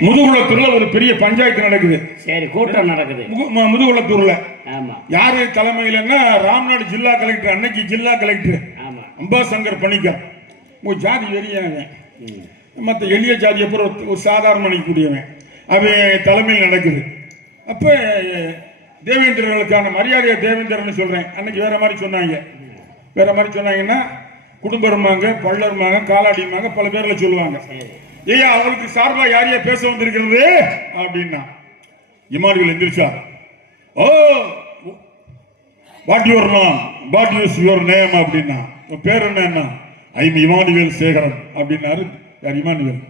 முதுகுளத்தூர்ல ஒரு பெரிய பஞ்சாயத்து நடக்குது. சரி கூட்டம் நடக்குது. முதுகுளத்தூர்ல. ஆமா. யாரு தலைமையிலன்னா ராம்நாடு ஜில்லா கலெக்டர் அன்னைக்கு ஜில்லா கலெக்டர். ஆமா. அம்பாசங்கர் பணிக்கர் உங்க ஜாதி வெறியவன் ம். மற்ற எளிய ஜாதி அப்புறம் ஒரு- சாதாரண மணிக்கூடியவன் அவன் தலைமையில் நடக்குது. அப்போ தேவேந்திரர்களுக்கான மரியாதையை தேவேந்திரன்னு சொல்றேன். அன்னைக்கு வேற மாதிரி சொன்னாங்க. வேற மாதிரி சொன்னாங்கன்னா குடும்பருமாங்க பள்ளருமாங்க காலாடிமாங்க பல பேர்ல சொல்லுவாங்க. ஏயா ஏய்யா அவங்களுக்கு சார்பா யாரையா பேச வந்திருக்கிறது? அப்படின்னா. இமானுவேல் எந்திரிச்சார் ஓ what your name what is your name அப்படின்னா. உன் பேர் என்ன ஐம் இமானுவேல் சேகரன் அப்படின்னாரு. யார் இமானுவேல்?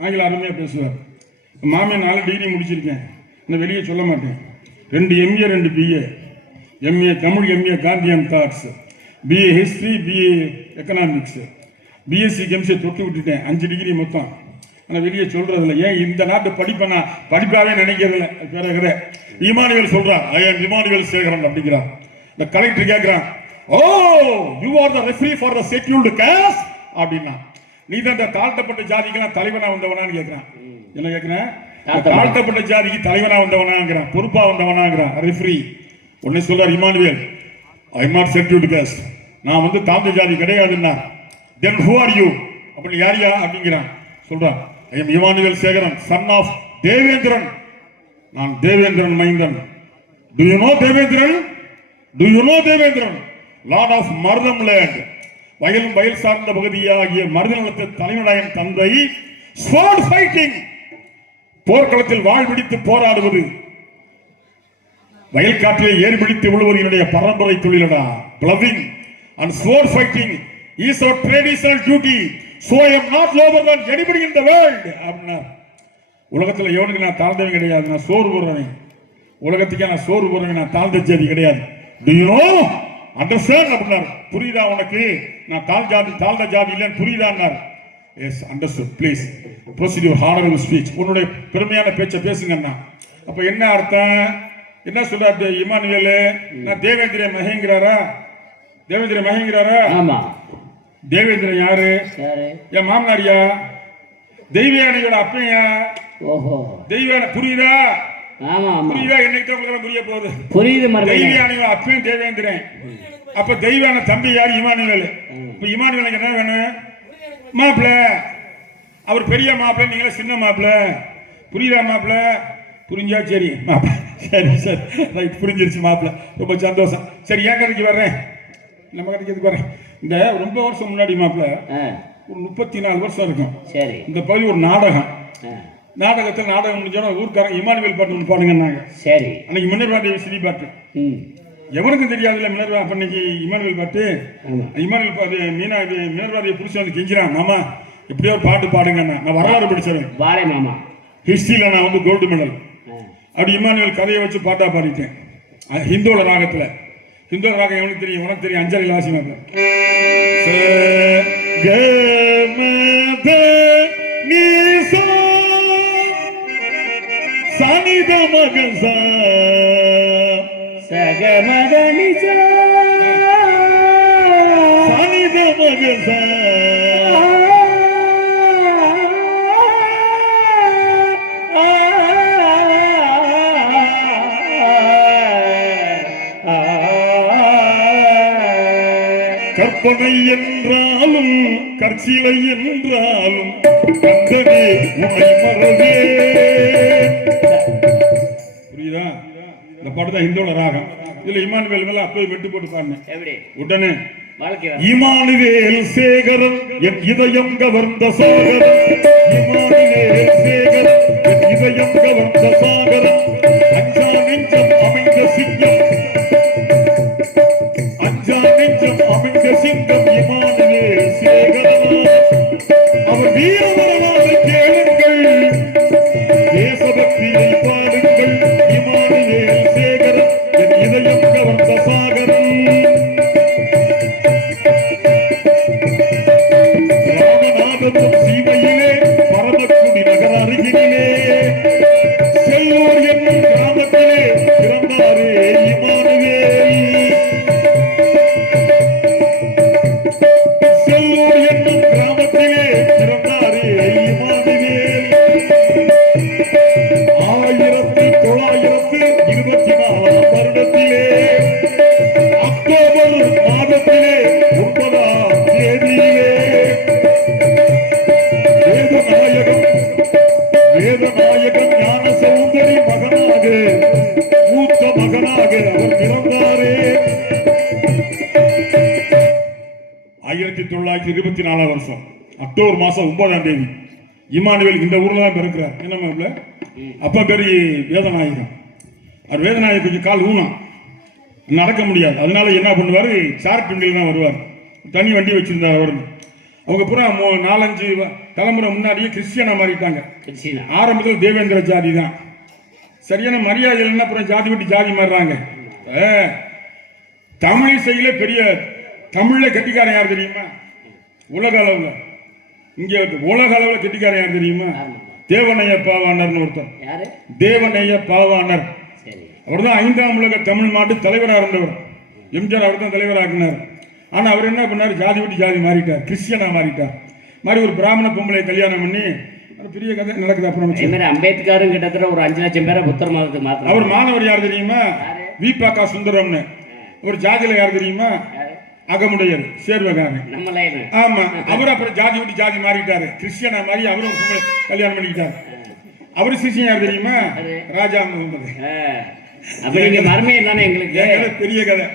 ஆங்கில அருமையா பேசுவார். மாமியார் நாலு டிகிரி முடிச்சிருக்கேன். இன்னும் வெளியே சொல்ல மாட்டேன். ரெண்டு எம்ஏ ரெண்டு BA MA Tamil MA Gandhian thoughts BA history BA economics BSc chemistry தொட்டு விட்டுட்டேன். அஞ்சு டிகிரி மொத்தம். ஆனால் வெளியே சொல்றதில்ல. ஏன் இந்த நாட்டு படிப்பை நான் படிப்பாவே நினைக்கிறதில்ல? பிறகு இமானுவேல் சொல்றான் ஐ எம் இமானுவேல் சேகரன் அப்படிங்கிறான். இந்த கலெக்டர் கேட்கிறான் ஓ you are the referee for the scheduled caste அப்படின்னா. நீ தான் இந்த தாழ்த்தப்பட்ட ஜாதிக்கெல்லாம் தலைவனா வந்தவனான்னு கேட்கிறான் என்ன கேட்கிறேன் தாழ்த்தப்பட்ட- ஜாதிக்கு தலைவனா வந்தவனாங்கிறான் பொறுப்பா வந்தவனாங்கிறான் ரெஃப்ரி உடனே சொல்றார் Immanuel I not secured caste நான் வந்து தாழ்ந்த ஜாதி கிடையாதுன்னா தென் ஹூ ஆர் யூ அப்படின்னு யாரியா அப்படிங்கிறான். சொல்றான். Immanuel Sekaran son of Devendran. நான் தேவேந்திரன் மைந்தன். Do you know Devendran? Do you know Devendran? Lord of Marutham land வயலும் வயல் சார்ந்த பகுதியாகிய மருதநலத்து தலைவனாயின் தந்தை ஸ்வாட் ஃபைட்டிங் போர்க்களத்தில் வாழ்விடித்து போராடுவது. வயல் காற்றிலே ஏறி விழுவது என்னுடைய பரம்பரை தொழிலடா. Ploughing and sword fighting is our traditional duty so am not lower than anybody in the world எவனுக்கு நான் தாழ்ந்தவன் கிடையாது நான் சோறு போடுறவன். உலகத்துக்கே நான் சோறு போடுறவன் நான் தாழ்ந்த ஜாதி கிடையாது டு அண்டர்ஸ்டாண்ட் அப்படின்னாரு. புரியுதா உனக்கு? நான் தாழ் ஜாதி தாழ்ந்த ஜாதி இல்லைன்னு புரியுதான்னார். Yes understood please procedure honourable speech உன்னுடைய பெருமையான பேச்சை பேசுங்கண்ணா அப்போ என்ன அர்த்தம்? என்ன சொல்றாரு இமானுவேலு? நான் தேவேந்திர மகேங்கிறாரா தேவேந்திர மகேங்கிறாரா ஆமா. தேவேந்திரன் யாரு? என் மாமனாரியா? தெய்வயானையோட அப்பையா? ஓஹோ. தெய்வான புரியுதா? புரியுதா? என்னைக்கு உங்களுக்கு புரிய போகுது? புரியுது தெய்வயானையோட அப்பையும் தேவேந்திரன். அப்ப தெய்வான தம்பி யார்? இமானுவேல். இப்ப இமானுவேலுக்கு என்ன வேணும்? மாப்பிள. அவர் பெரிய மாப்பிள நீங்களே சின்ன மாப்பிள. புரியுதா மாப்பிள? புரிஞ்சா சரி. மாப்பிள. சரி சரி. ரைட் புரிஞ்சிருச்சு மாப்பிள. ரொம்ப சந்தோஷம். சரி என் கதைக்கு வர்றேன். நம்ம கதைக்கு வரேன் இந்த ரொம்ப வருஷம் முன்னாடி மாப்பிள ஒரு முப்பத்தி நாலு வருஷம் இருக்கும். சரி. இந்த பகுதி ஒரு நாடகம். நாடகத்தில் நாடகம் முடிஞ்சோன்னா ஊர்க்காரங்க இமானுவேல் பாட்டு ஒன்று பாடுங்கன்னாங்க. சரி. அன்னைக்கு மின்னர்வா தேவி சிரி பாட்டு. எவனுக்கும் தெரியாதுல்ல மினர்வா அப்ப இன்னைக்கு இமானுவேல் பாட்டு. இமானுவேல் பாட்டு மீனா இது மினர்வா தேவி புடிச்சு வந்து கெஞ்சிறான் மாமா எப்படியோ ஒரு பாட்டு பாடுங்கண்ணா. நான் வரலாறு படிச்சவன். வாழை மாமா. ஹிஸ்டரியில் நான் வந்து கோல்டு மெடல் அப்படி இமானுவேல் கதையை வச்சு பாட்டா பாடிட்டேன். அஹ் ஹிந்தோல ராகத்துல. ஹிந்தோல ராகம் எவனுக்கு தெரியும் உனக்கு தெரியும் அஞ்சலி வாசி சனித மகசா சகமகனிசா சனித மகசா கற்பனை என்றாலும் கற்சிலை என்றாலும் கந்தனே உமை மறவே. புரியுதா? இந்த பாட்டு தான் ஹிந்தோட ராகம். இதுல இமானுவேல் மேல அப்போது வெட்டு போட்டு எப்படி? உடனே இமானுவேல் சேகரன் என் இதயம் கவர்ந்த சாகரன். இமானுவேல் சேகரன் என் இதயம் கவர்ந்த சாகரன். ஒன்பதாம் தேதி. இமானுவேல் இந்த ஊர்ல தான் பிறக்கிறார். என்ன மாப்பிள்ள அப்பா பேரு வேதநாயகம் அவர் வேதநாயகம் கொஞ்சம் கால் ஊனம் நடக்க முடியாது. அதனால என்ன பண்ணுவாரு? சார் பெண்கள் தான் வருவார். தனி வண்டி வச்சிருந்தார் அவர் அவங்க பூரா நாலஞ்சு தலைமுறை முன்னாடியே கிறிஸ்டியனா மாறிட்டாங்க. ஆரம்பத்தில் தேவேந்திர ஜாதி தான். சரியான மரியாதை இல்லைன்னா அப்புறம் ஜாதி விட்டு ஜாதி மாறுறாங்க? ஆ, தமிழ் இசையில பெரிய தமிழ்ல கெட்டிக்காரன் யார் தெரியுமா? உலக அளவுல. இங்க உலக அளவுல கெட்டிக்காரன் யார் தெரியுமா? தேவனைய பாவாணர்னு ஒருத்தர் யாரு? தேவனைய பாவாணர். அவர் தான் ஐந்தாம் உலக தமிழ் நாட்டு தலைவராக இருந்தவர். எம்ஜிஆர் அவர் தான் தலைவராக்கினார். ஆனா அவர் என்ன பண்ணார்? ஜாதி விட்டு ஜாதி மாறிட்டார். கிறிஸ்டியனா மாறிட்டார். மாதிரி ஒரு பிராமண பொம்பளை கல்யாணம் பண்ணி பெரிய கதை நடக்குது அப்புறம் அம்பேத்கரும் கிட்டத்தட்ட ஒரு அஞ்சு லட்சம் பேரை புத்தர் மதத்துக்கு மாத்திரம் அவர் மாணவர் யார் தெரியுமா? விபாக்கா சுந்தரம்னு. ஒரு ஜாதியில யார் தெரியுமா? அகமுடையர் சேர்வகாரன் நம்ம லைனு ஆமா அவர் அப்புறம் ஜாதி விட்டு ஜாதி மாறிட்டாரு. கிறிஸ்டியனா மாறி அவரும் கல்யாணம் பண்ணிக்கிட்டாரு. அவரு சிஷியன் யார் தெரியுமா? ராஜா முகமது. அப்ப நீங்க மருமையம் தானே எங்களுக்கு? பெரிய கதை.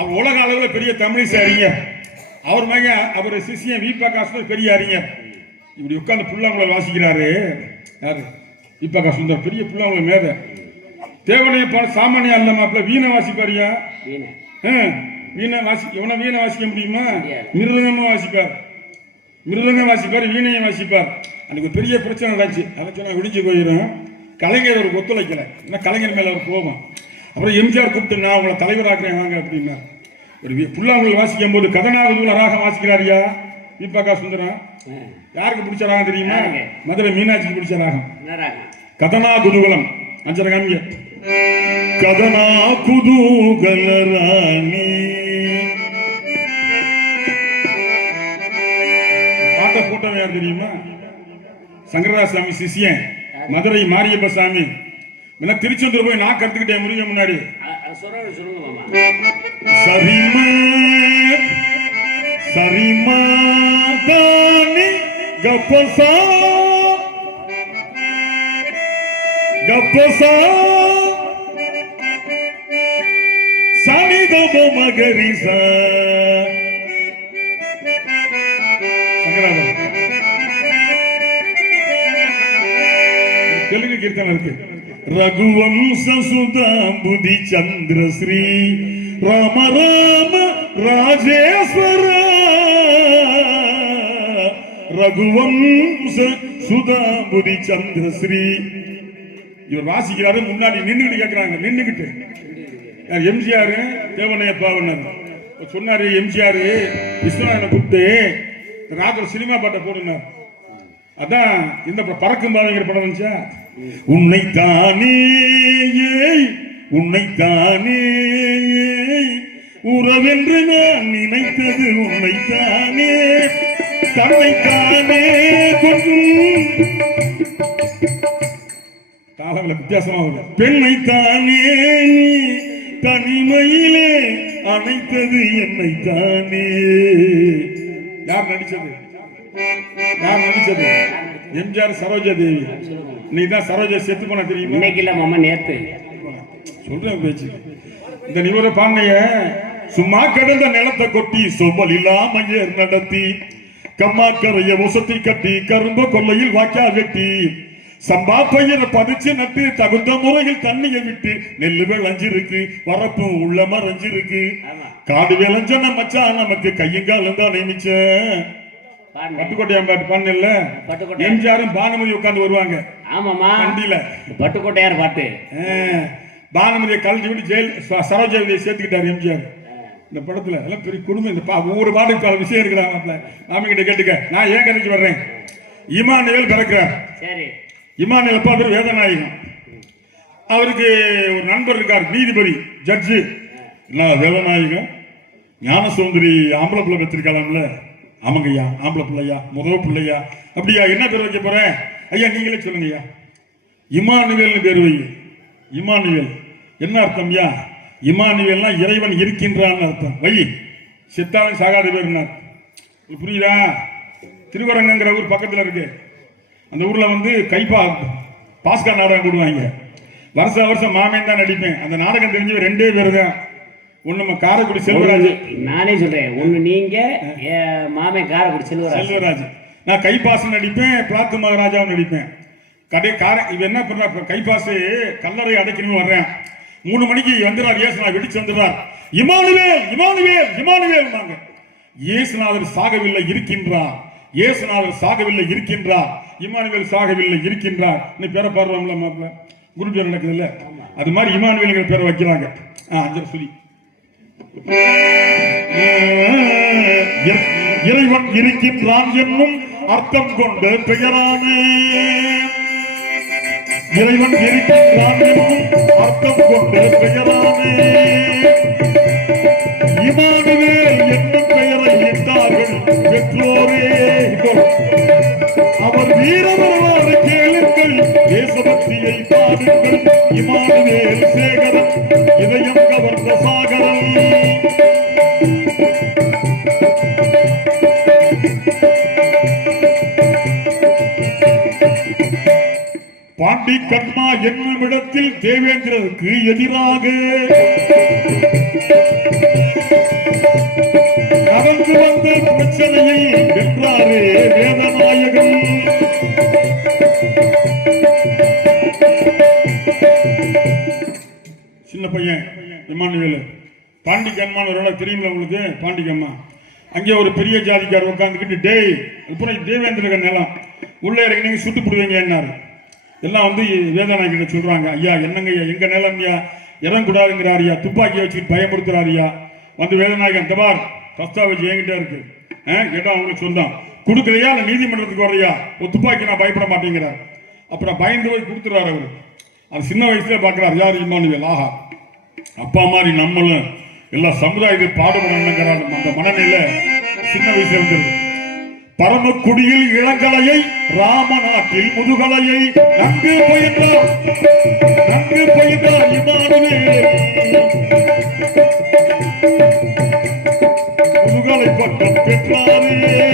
அவர் உலக அளவுல பெரிய தமிழிசை அறிஞர் அவர் மகன் அவர் விபாக்கா சுந்தர் பெரிய அறிஞர் இப்படி உட்கார்ந்து புல்லாங்குழல் வாசிக்கிறாரு. யாரு? விபாக்கா சுந்தர் பெரிய புல்லாங்குழல் மேதை. தேவனைய சாமானியா இல்ல மாப்பிள்ள. வீணை வாசிப்பாரியா வீணை. வாசி எவனை வீணை வாசிக்க முடியுமா. மிருதங்கமும் வாசிப்பார். மிருதங்கம் வாசிப்பார் வீணையும் வாசிப்பார். அன்னைக்கு ஒரு பெரிய பிரச்சனை நடந்துச்சு. அதை சொன்னா விடிஞ்சு போயிடும். கலைஞர் ஒரு ஒத்துழைக்கல. ஏன்னா கலைஞர் மேல ஒரு கோபம். அப்புறம் எம்ஜிஆர் கூப்பிட்டு நான் உங்களை தலைவராக்குறேன் வாங்க அப்படின்னா ஒரு புல்லாங்குழல் வாசிக்கும் போது கதனாகுதுல ராகம் வாசிக்கிறாரியா? விபாக்கா சுந்தரம். யாருக்கு பிடிச்ச ராகம் தெரியுமா? மதுரை மீனாட்சிக்கு பிடிச்ச ராகம்? கதனா குதூகலம் அஞ்சரை காமிங்க. கதனா குதூகல ராணி. யார் தெரியுமா? சங்கரதாஸ் சாமி சிஷியன் மதுரை மாரியப்ப சாமி என்ன திருச்செந்தூர் போய் நான் கத்துக்கிட்டேன் முருகன் முன்னாடி. சரிமா சரிமா தானி கப்பசா. கப்பசா. சனிதம மகரிசா கீர்த்தனை இருக்கு ரகுவம்ச சுதாபுதி சந்திரஸ்ரீ ராம ராம ராஜேஸ்வர. ரகுவம்ச சுதாம்புதி சந்திரஸ்ரீ. இவர் வாசிக்கிறாரு முன்னாடி நின்றுகிட்டு கேட்கிறாங்க நின்றுகிட்டு எம்ஜிஆர்? தேவனைய பாவனர் சொன்னாரு எம்ஜிஆர் விஸ்வநாதனை கூப்பிட்டு ராத்திரி சினிமா பாட்டை போடுனார். அதான் இந்த படம் பறக்கும் பாவைங்கிற படம் வந்துச்சா? உன்னை தானே உன்னை தானே உறவென்று நான் நினைத்தது உன்னை தானே தன்னை தானே கொண்டும் தாளங்கள வித்தியாசமா பெண்ணை தானே நீ தனிமையிலே அணைத்தது என்னை தானே யார் நடிச்சது? யார் நடிச்சது? எம்ஜிஆர் சரோஜா தேவி. நீ தான் சரோஜா செத்து போன தெரியுமா? இன்னைக்கு இல்ல மாமா நேத்து. சொல்றேன் பேச்சு. இந்த நிவர பாண்டைய சும்மா கிடந்த நிலத்தை கொட்டி சொம்பல் இல்லாம ஏர் நடத்தி கம்மாக்கரைய உசத்தில் கட்டி கரும்பு கொல்லையில் வாக்கா வெட்டி சம்பா பயிரை பதிச்சு நட்டு தகுந்த முறையில் தண்ணியை விட்டு நெல்லு விளைஞ்சிருக்கு வரப்பும் உள்ள மறைஞ்சிருக்கு. காடு விளைஞ்சன மச்சான் நமக்கு கையும் காலம் தான் நியமிச்சேன் பாருங்க. பட்டுக்கோட்டையாம் பாட்டு பாடல பட்டுக்கோட்டை. எம்ஜிஆரும் பானுமதி உட்கார்ந்து வருவாங்க. ஆமாமா வண்டியில. பட்டுக்கோட்டையார் பாட்டு? பானுமதியை கழட்டி விட்டு ஜெயில் ச- சரோஜாவதியை சேர்த்துக்கிட்டார் எம்ஜிஆர். இந்த படத்துல எல்லாம் பெரிய குடும்பம் இந்த பா ஒவ்வொரு பாட்டுக்கு பல விஷயம் இருக்கிறாங்க மாமி கிட்ட கேட்டுக்க. நான் ஏன் கதைக்கு வர்றேன்? இமானுவேல் பிறக்கிறார் சரி. இமானுவேல் அப்பா பேர் வேதநாயகம். அவருக்கு ஒரு நண்பர் இருக்கார் நீதிபதி ஜட்ஜு. என்ன வேதநாயகம்? ஞான சுந்தரி ஆம்பளை பிள்ளை ஆமாங்க ஆமாங்கய்யா ஆம்பளை பிள்ளையா முதல் பிள்ளையா. அப்படியா என்ன பேர் வைக்க போறேன்? ஐயா நீங்களே சொல்லுங்கய்யா. இமானுவேல்னு பேர் வை. இமானுவேல். என்ன அர்த்தம் ஐயா? இமானுவேல்னா இறைவன் இருக்கின்றான்னு அர்த்தம். வை. செத்தாலும் சாகாத பேர்னார் புரியுதா? திருவரங்கங்கிற ஊர் பக்கத்தில் இருக்கு. அந்த ஊரில் வந்து கைப்பா பாஸ்கா நாடகம் போடுவாங்க. வருஷம் வருஷம் மாமேன் தான் நடிப்பேன். அந்த நாடகம் தெரிஞ்சவன் ரெண்டே பேர் தான் நம்ம காரைக்குடி செல்வராஜ். நானே சொல்றேன். ஒண்ணு நீங்க என் மாமே காரைக்குடி செல்வராஜ். செல்வராஜ். நான் கைப்பாசு நடிப்பேன் பிளாத்து மகாராஜாவும் நடிப்பேன். கடை கார இவன் என்ன பண்றா? கைப்பாசு கல்லறை அடைக்கணும் வர்றேன். மூணு மணிக்கு வந்துடுறார் இயேசுநாதர் வெடிச்சு வந்துடுறார். இமானுவேல் இமானுவேல் இமானுவேல் நாங்க. இயேசுநாதர் சாகவில்லை இருக்கின்றார். இயேசுநாதர் சாகவில்லை இருக்கின்றார். இமானுவேல் சாகவில்லை இருக்கின்றார். நீ பேரை பாடுறோம்ல மாப்பிள்ள? குரு பேர் நடக்குது இல்ல அது மாதிரி இமானுவேலுங்கிற பேரை வைக்கிறாங்க. ஆ அஞ்சரை சொல்லி. இறைவன் இருக்கின்றான் என்னும் அர்த்தம் கொண்டு பெயரானே. இறைவன் இருக்கின்றான் என்னும் அர்த்தம் கொண்டு பெயரானே. இமானுவே என்னும் பெயரை இட்டார்கள் பெற்றோரே அவர் வீரவர் தேசபக்தியை பாடுங்கள் இமானுவேல் சேகரம் இதயம் கவர்ந்த சாகரம் பாண்டி கர்மா என்னும் இடத்தில் தேவேந்திரருக்கு எதிராக. பாண்டி கம்மான் ஒரு தெரியுமில்ல உங்களுக்கு? பாண்டி கம்மா. அங்கே ஒரு பெரிய ஜாதிக்கார் உட்காந்துக்கிட்டு டேய் அப்புறம் தேவேந்திர நிலம். உள்ளே இறங்கினீங்க சுட்டு போடுவீங்க என்னாரு. எல்லாம் வந்து வேதநாயகிட்ட சொல்கிறாங்க ஐயா என்னங்க ஐயா நிலம் ஐயா? இறங்கக்கூடாதுங்கிறார் ஐயா. துப்பாக்கி வச்சுட்டு பயமுறுத்துறாரு ஐயா. வந்து வேதநாயகன் தபார் தஸ்தாவேஜ் என்கிட்ட இருக்கு. ஆ, கேட்டால் அவங்களுக்கு சொந்தம் கொடுக்குறையா இல்லை நீதிமன்றத்துக்கு வரையா ஒரு துப்பாக்கி நான் பயப்பட மாட்டேங்கிறார். அப்புறம் பயந்து போய் கொடுத்துறாரு அவர். அது சின்ன வயசுல பார்க்குறாரு யார் இம்மானுவேல் ஆஹா அப்பா மாதிரி நம்மளும் எல்லா சமுதாயத்தில் பாடுபடணுங்கிறார் அந்த மனநிலை சின்ன வயசுல இருந்தது பரமக்குடியில் இளங்கலையை ராமநாட்டில் முதுகலையை நன்கு பயின்றார். நன்கு பயின்றார் இமானுவேல். முதுகலை பட்டம் பெற்றாரே.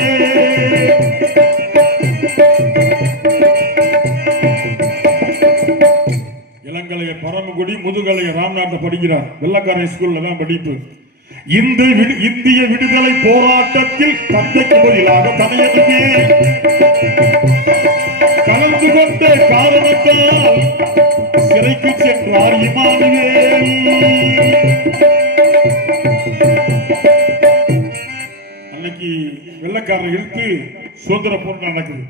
இளங்கலைய பரமக்குடி முதுகலைய ராம்நாட்டை படிக்கிறார். வெள்ளக்காரன் ஸ்கூல்ல தான் படிப்பு. இந்த விடு- இந்திய விடுதலை போராட்டத்தில் தந்தைக்கு பதிலாக தனையதுமே கலந்து கொண்ட காரணத்தால் சிறைக்கு சென்றார் இமானுவேல் அன்னைக்கு வெள்ளக்காரர் இழுத்து சுதந்திர போராட்டம் நடக்குது.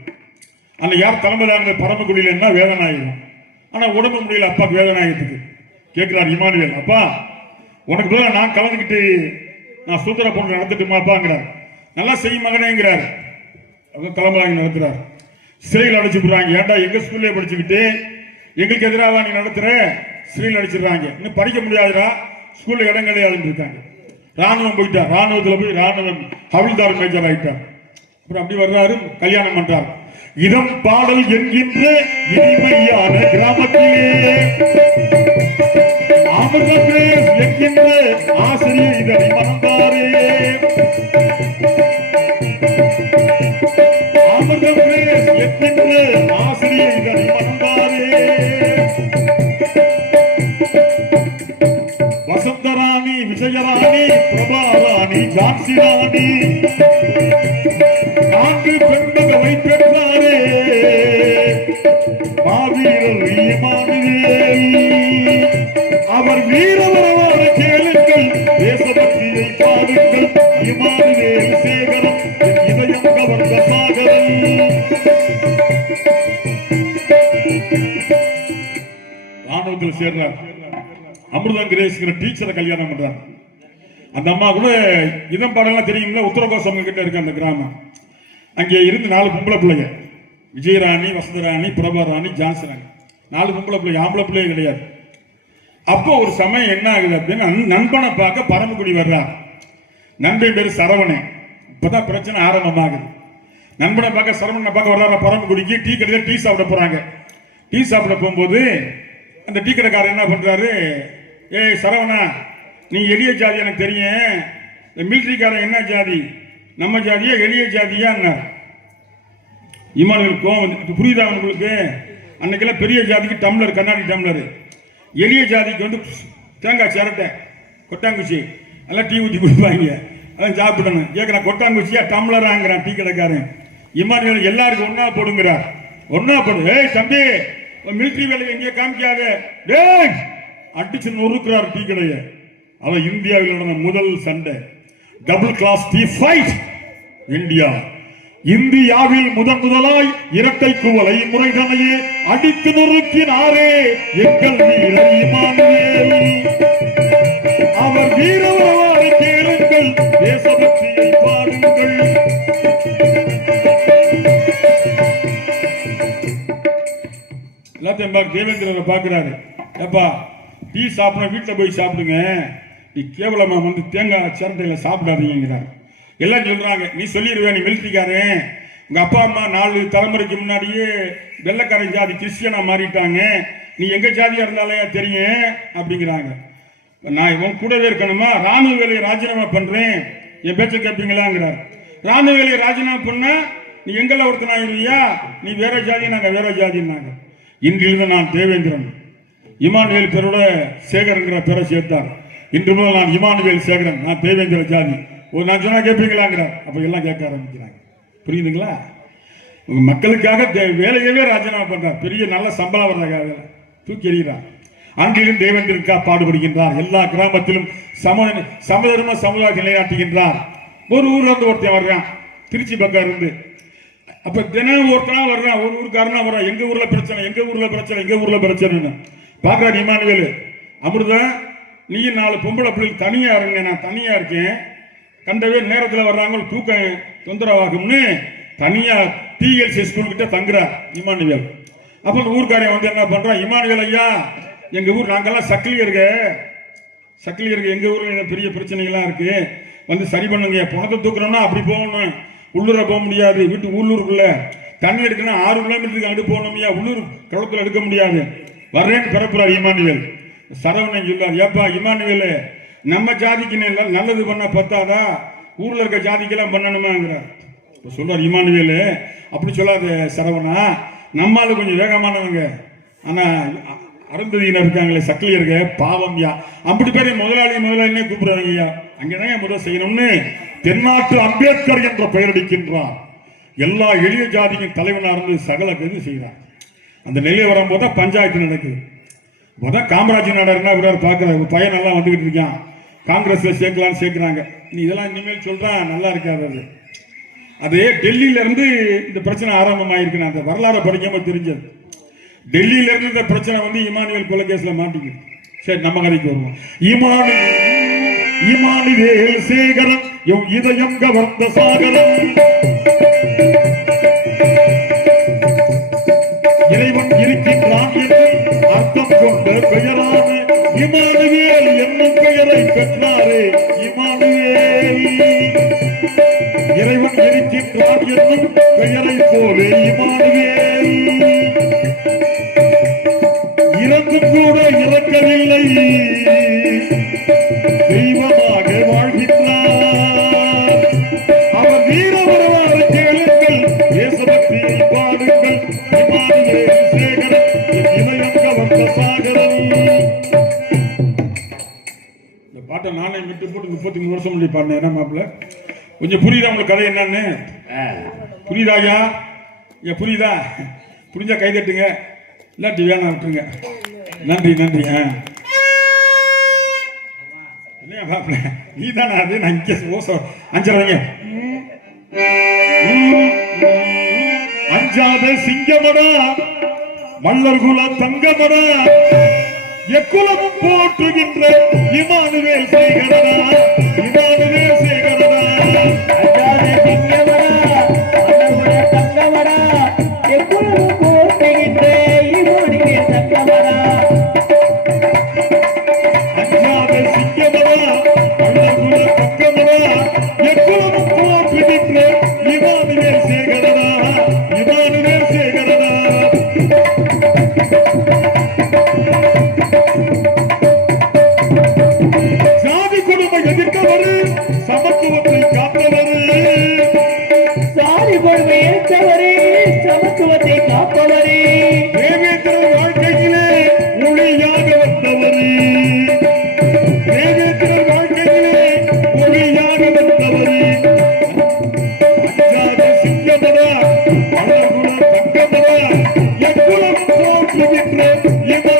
அன்னை யார் தலைமையிலான பரமக்குடியில் என்ன வேதனாயிரும் ஆனா உடம்பு முடியல அப்பாக்கு வேதநாயகத்துக்கு கேட்கிறார் இமானுவேல் அப்பா உனக்கு பதிலா நான் கலந்துக்கிட்டு நான் சுதந்திர பொண்ணு நடத்தட்டுமாப்பாங்கிறார். நல்லா செய்யும் மகனேங்கிறார். அவங்க தலைமுறை நடத்துறார். சிறையில் அடைச்சு விடுறாங்க. ஏன்டா எங்க ஸ்கூல்லே படிச்சுக்கிட்டு எங்களுக்கு எதிராக நீ நடத்துற? சிறையில் அடிச்சிடுறாங்க. இன்னும் படிக்க முடியாதுடா. ஸ்கூல்ல இடம் கிடையாதுன்னு இருக்காங்க. ராணுவம் போயிட்டார் ராணுவத்தில் போய் ராணுவம் ஹவில்தார் மேஜர் ஆகிட்டார் அப்புறம் அப்படி வர்றாரு கல்யாணம் பண்றார். இதம் பாடல் என்கின்ற இனிமையான கிராமத்திலே. அமிர்தமே என்கின்ற ஆசிரியர் இதனை மறந்தாரே. அமிர்தமே என்கின்ற ஆசிரியர் இதனை மறந்தாரே. வசந்தராணி விஜயராணி பிரபாராணி ஜான்சி ராணி நான்கு பெண்மகளை பெற்றாரே மாவீரர் அவர் வீரவரவான கேளுங்கள் தேசபக்தியை பாருங்கள் இமானுவேல் சேகரம் இதயம் கவர்ந்த சாகரம். ராணுவத்தில் சேர்றார் அமிர்தம் கிரேஸ்ங்கிற டீச்சரை கல்யாணம் பண்றாங்க. அந்த அம்மா கூட இதம் பாடலாம் தெரியுங்களா? உத்தரகோசம் கிட்ட இருக்கு அந்த கிராமம். அங்கே இருந்து நாலு பொம்பளை பிள்ளைங்க. விஜயராணி வசந்தராணி பிரபாராணி ஜான்சராணி. நாலு பொம்பளை பிள்ளைங்க ஆம்பளை பிள்ளைங்க கிடையாது. அப்போ ஒரு சமயம் என்ன ஆகுது அப்படின்னா நண்பனை பார்க்க பரமக்குடி வர்றார் நண்பன் பேர் சரவணன் இப்போதான் பிரச்சனை ஆரம்பமாகுது. நண்பனை பார்க்க சரவணனை பார்க்க வர்றாரு பரமக்குடிக்கு? டீ கடையில் டீ சாப்பிட போறாங்க. டீ சாப்பிட போகும்போது அந்த டீ கடைக்காரர் என்ன பண்றாரு? ஏய் சரவணா நீ எளிய ஜாதி எனக்கு தெரியும். இந்த மிலிட்ரிக்காரன் என்ன ஜாதி? நம்ம ஜாதியா எளிய ஜாதியா இமானுவேல் கோவம் புரியுதா உங்களுக்கு? அன்னைக்கெல்லாம் பெரிய ஜாதிக்கு டம்ளர் கண்ணாடி டம்ளர். எளிய ஜாதிக்கு வந்து தேங்காய் சிரட்டை கொட்டாங்குச்சி. எல்லாம் டீ ஊற்றி கொடுப்பாங்க. அதான் சாப்பிடணும். கேட்குறான் கொட்டாங்குச்சியா டம்ளராங்கிறான் டீ கடைக்காரன். இமானுவல் எல்லாருக்கும் ஒன்றா போடுங்கிறார். ஒன்றா போடு. ஏய் தம்பி மிலிட்ரி வேலையை எங்கேயே காமிக்காத. டேய் அடிச்சு நொறுக்கிறார் டீ கடையை. அவன் இந்தியாவில் நடந்த முதல் சண்டை. Double glass tea fight India இந்தியாவில் முதன் முதலாய் இரட்டை குவலை முறைதனையே அடித்து நொறுக்கினாரே எங்கள் வீரர் இமானுவேல். அவர் வீரவரவாறு கேளுங்கள் தேசபக்தியை பாருங்கள். எல்லாத்தையும் தேவேந்திரரை பார்க்கிறாரு. எப்பா டீ சாப்பிட வீட்டில் போய் சாப்பிடுங்க. நீ கேவலமா வந்து தேங்காய் சிரட்டையில் சாப்பிடாதீங்கிறார். எல்லாம் சொல்றாங்க நீ சொல்லிடுவே நீ மிலிட்ரிக்காரன் உங்க அப்பா அம்மா நாலு தலைமுறைக்கு முன்னாடியே வெள்ளக்காரன் ஜாதி கிறிஸ்டியனா மாறிட்டாங்க. நீ எங்க ஜாதியா இருந்தாலே தெரியும் அப்படிங்கிறாங்க. நான் இவன் கூடவே இருக்கணுமா? ராணுவ வேலையை ராஜினாமா பண்றேன். என் பேச்சை கேட்பீங்களாங்கிறார் ராணுவ வேலையை ராஜினாமா பண்ணா நீ எங்கள இல்லையா நீ வேற ஜாதி நாங்க வேற ஜாதின்னாங்க. இன்றிலிருந்து நான் தேவேந்திரன். இமானுவேல் பேரோட சேகர்ங்கிற பேரை சேர்த்தார். இன்று முதல் நான் இமானுவேல் சேகரன் நான் தேவேந்திர ஜாதி. ஒரு நான் சொன்னா கேட்பீங்களாங்கிறார் அப்ப எல்லாம் கேட்க ஆரம்பிக்கிறாங்க. புரியுதுங்களா? மக்களுக்காக வேலையவே ராஜினாமா பண்றார். பெரிய நல்ல சம்பளம் வர்றதுக்காக வேலை. தூக்கி எறிகிறார். அன்றிலும் தேவேந்திரனுக்காக பாடுபடுகின்றார். எல்லா கிராமத்திலும் சம சமதர்ம சமுதாயம் நிலைநாட்டுகின்றார். ஒரு ஊர்ல இருந்து ஒருத்தன் வர்றான். திருச்சி பக்கம் இருந்து. அப்ப தினம் ஒருத்தனா வர்றான். ஒரு ஊருக்காரனா வர்றான். எங்க ஊர்ல பிரச்சனை எங்க ஊர்ல பிரச்சனை எங்க ஊர்ல பிரச்சனைன்னு. பாக்குறாரு இமானுவேல். அமிர்தம் நீ நாலு பொம்பளை பிள்ளைகள் தனியா இருங்க நான் தனியா இருக்கேன். கண்டவே நேரத்தில் வர்றாங்க தூக்கம் தொந்தரவாகும்னு தனியா டிஎல்சி ஸ்கூல் கிட்ட தங்குறார் இமானுவேல். அப்போ அந்த ஊர்க்காரன் வந்து என்ன பண்றான்? இமானுவேல் ஐயா எங்க ஊர் நாங்கெல்லாம் சக்கிலியருங்க சக்கிலியருக்கு எங்க ஊர்ல பெரிய பிரச்சனைகள்லாம் இருக்கு? வந்து சரி பண்ணுங்க பணத்தை தூக்குறோம்னா அப்படி போகணும். உள்ளூர போக முடியாது வீட்டு உள்ளூருக்குள்ள. தண்ணி எடுக்கணும் ஆறு கிலோமீட்டருக்கு அங்கிட்டு போகணும்யா உள்ளூர் குளத்துல எடுக்க முடியாது. வர்றேன்னு பிறப்புறார் இமானுவேல். சரவணன் சொல்லார் ஏப்பா இமானுவேலு நம்ம ஜாதிக்கு நல்ல- நல்லது பண்ண பத்தாதா? ஊரில் இருக்க ஜாதிக்கெல்லாம் பண்ணணுமாங்கிறார். இப்போ சொல்கிறார் இமானுவேலு அப்படி சொல்லாத சரவணா நம்மால கொஞ்சம் வேகமானவங்க. ஆனால் அ- அருந்ததியினர் இருக்காங்களே சக்கிலியருங்க பாவம்யா அப்படி பேர் முதலாளி முதலாளினே கூப்பிடுறாங்கய்யா அங்கதான் முதல் செய்யணும்னு தென்னாட்டு அம்பேத்கர் என்ற பெயர் அடிக்கின்றார். எல்லா எளிய ஜாதியின் தலைவனாக இருந்து சகல கதி செய்கிறார். அந்த நிலை வரும்போது தான் பஞ்சாயத்து நடக்குது. இப்போதான் காமராஜ் நாடர்னா விடாரு? பார்க்குற பையன் நல்லா வந்துகிட்டு இருக்கான். காங்கிரஸ்ல சேர்க்கலான்னு சேர்க்கிறாங்க. நீ இதெல்லாம் இனிமேல் சொல்றான் நல்லா இருக்காது அது. அது டெல்லியில இருந்து இந்த பிரச்சனை ஆரம்பமாயிருக்கு அந்த வரலாறு படிக்காம தெரிஞ்சது. டெல்லியில இருந்து இந்த பிரச்சனை வந்து இமானுவேல் கொலைகேஸ்ல மாட்டிக்குது. சரி நம்ம கதைக்கு வருவோம். இமானு இமானுவேல் சேகரம் எம் இதயம் கவர்ந்த சாகரம் இறைவன் இருக்க முன்னாடி பாடினேன் என்ன மாப்பிள்ள? கொஞ்சம் புரியுதா உங்களுக்கு கதை என்னன்னு. புரியுதா ஐயா ஐயா புரியுதா? புரிஞ்சா கை தட்டுங்க. இல்லாட்டி வேணாம் விட்டுருங்க. நன்றி நன்றி ஆ. என்ன மாப்பிள்ள? நீ தானே அது? நான் இங்கே ஓசோ. அஞ்சரை வைங்க அஞ்சாத சிங்கமடா மல்லர் குல தங்கமடா எக்குலமும் போற்றுகின்ற இமானுவேல் சேகரனா என்று